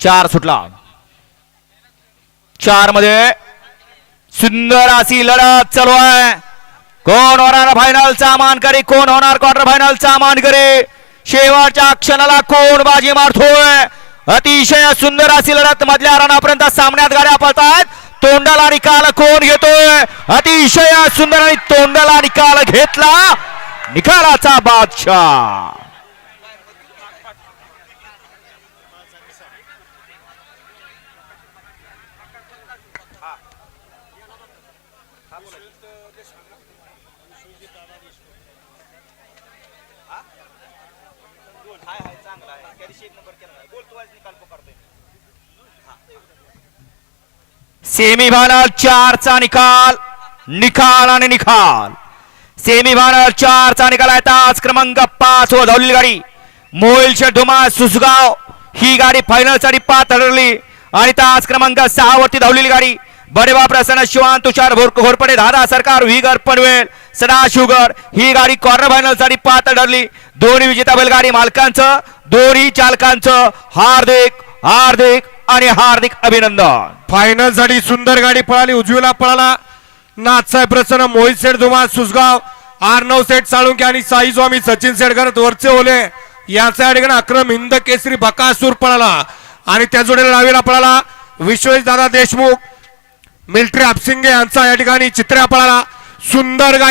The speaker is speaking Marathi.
चार सुटला. चारमध्ये सुंदर अशी लढत चालू आहे. कोण होणार फायनलचा मानकरी? कोण होणार क्वार्टर फायनलचा मानकरी? शेवटच्या क्षणाला कोण बाजी मारतोय? अतिशय सुंदर अशी लढत मधल्या रणापर्यंत सामन्यात गाड्या पळतात तोंडाला निकाल कोण घेतोय? अतिशय सुंदर आणि तोंडाला निकाल घेतला निकालाचा बादशाह. सेमी फायनल चारचा निकाल निकाल आणि निकाल. सेमी फायनल चारचा निकाल आहे. तास क्रमांक पाच वर धावलेली गाडी. मोहिलच्या ढुमा सुसगाव. ही गाडी फायनलसाठी पाच ठरली आणि तास क्रमांक सहा वरती धावलेली गाडी. बडेबा प्रसन्न शिवान तुषार भोर- घोरपडे दादा सरकार व्हीगर पनवेल सदा शुगर ही गाडी कॉर्नर फायनलसाठी पात्र ठरली. दोन्ही विजेता बैलगाडी मालकांचं दोन्ही चालकांचं हार्दिक हार्दिक आणि हार्दिक अभिनंदन. फायनलसाठी सुंदर गाडी पळाली उजवीला पळाला. नाथसाहेब प्रसन्न मोहित सेठ धुमा सुसगाव आर्नव सेठ साळुंके आणि साई स्वामी सचिन सेडकर वरचे ओले. याचा ठिकाणी अक्रम हिंद केसरी बकासूर पळाला. आणि त्या जोडीला डावीला पळाला. विश्वेश दादा देशमुख मिल्ट्री हापसिंगे यांचा या ठिकाणी चित्र्या सुंदर गाडी